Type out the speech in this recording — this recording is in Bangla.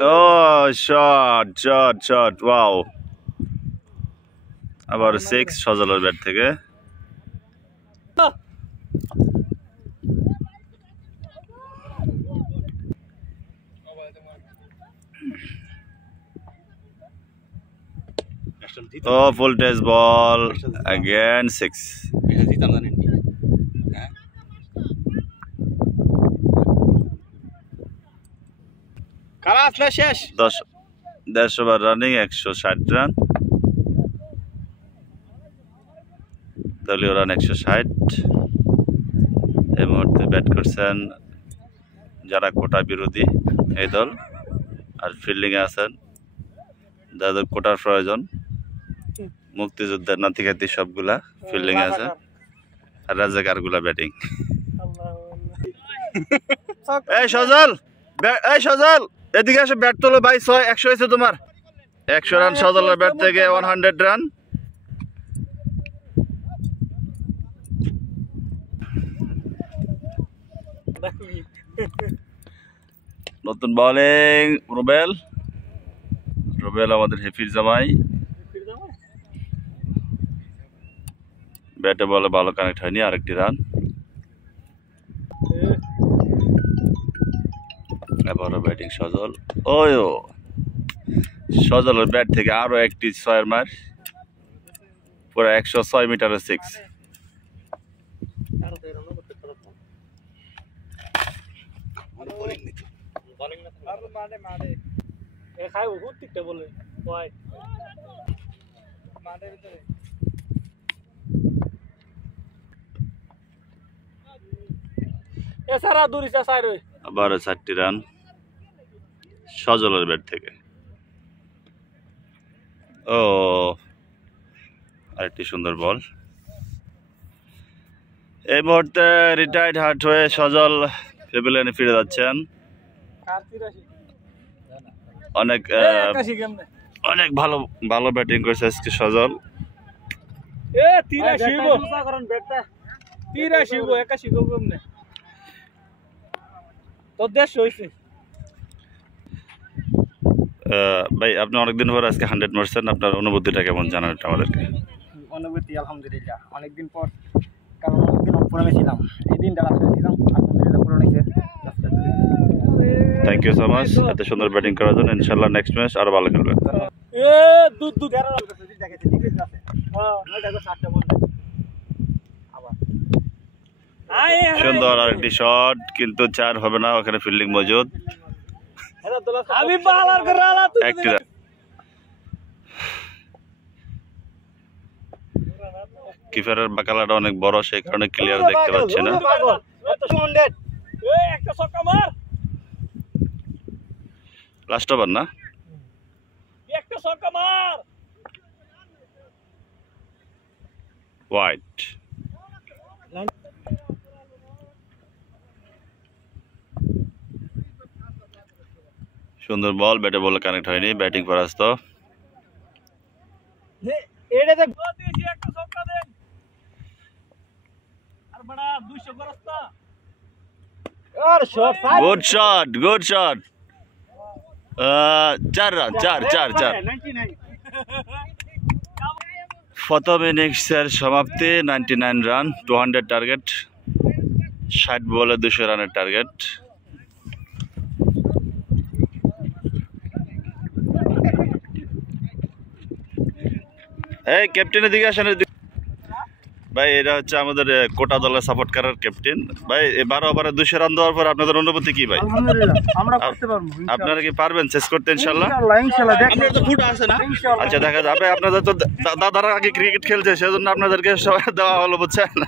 Oh, shot. Wow. আবার 6 সজলের ব্যাট থেকে। Oh, full test ball again 6. শেষ 10 ওভার রানিং 160 রান, দলীয় রান 160। এই মুহূর্তে ব্যাট করছেন যারা কোটা বিরোধী এই দল, আর ফিল্ডিংয়ে আছেন যাদের কোটার প্রয়োজন, মুক্তিযোদ্ধার নাতিখাতি সবগুলা ফিল্ডিংয়ে আছে, আর রাজাকারগুলা ব্যাটিং। এই সজল এদিকে এসে ব্যাট তোলো ভাই। 100 হয়েছে তোমার। 100 রান সজলের ব্যাট থেকে, 100 রান। নতুন বোলিং রুবেল আমাদের হেফির জামাই, ব্যাটে বলে ভালো কানেক্ট হয়নি, আরেকটি রান। এবারও ব্যাটিং সজল। সজলের ব্যাট থেকে আরো একটি 6 মার, পুরো 106 মিটারের 6। আবারও 4টি রান সজলের ব্যাট থেকে। আরেকটি সুন্দর বল। এই মুহূর্তে রিটায়ার্ড হার্ট হয়ে সজল প্যাভিলিয়নে ফিরে যাচ্ছেন। অনেক ভালো ব্যাটিং করেছে আজকে সজল। ভাই আপনি অনেকদিন পর আজকে 100 মারছেন, আপনার অনুভূতিটা কেমন জানান একটু আমাদেরকে। অনুভূতি আলহামদুলিল্লাহ, অনেকদিন পর, কারণ অনেকদিন পুরনো ছিলাম, এই দিনটা রাস্তায় ছিলাম, আলহামদুলিল্লাহ পুরনো হয়েছে। থ্যাংক ইউ সো মাচ এত সুন্দর ব্যাটিং করার জন্য। ইনশাল্লাহ নেক্সট ম্যাচ আরো ভালো খেলবেন। সুন্দর আরেকটি শট, কিন্তু 4 হবে না, ওখানে ফিল্ডিং মজুদ। কিপারের বাকালাটা অনেক বড়, সেই কারণে ক্লিয়ার দেখতে পাচ্ছি না। লাস্ট ওভার না, হোয়াইট। সুন্দর বল, ব্যাটে বলে কানেক্ট হয়নি, ব্যাটিং পরাস্ত। Good shot 4 run. প্রথম ইনিংসের সমাপ্তি, 99 রান, 200 টার্গেট, 60 বলে 200 রানের টার্গেট। এই ক্যাপ্টেনের দিকে আসেন ভাই, এটা হচ্ছে আমাদের কোটা দলের সাপোর্ট করার ক্যাপ্টেন ভাই। 12 ওভারে 200 রান দেওয়ার পর আপনাদের অনুভূতি কি ভাই? আপনারা কি পারবেন শেষ করতে ইনশাল্লাহ? আচ্ছা দেখা যাবে, আপনাদের তো দাদারা আগে ক্রিকেট খেলছে, সেজন্য আপনাদেরকে দেওয়া হলো, বুঝছেন।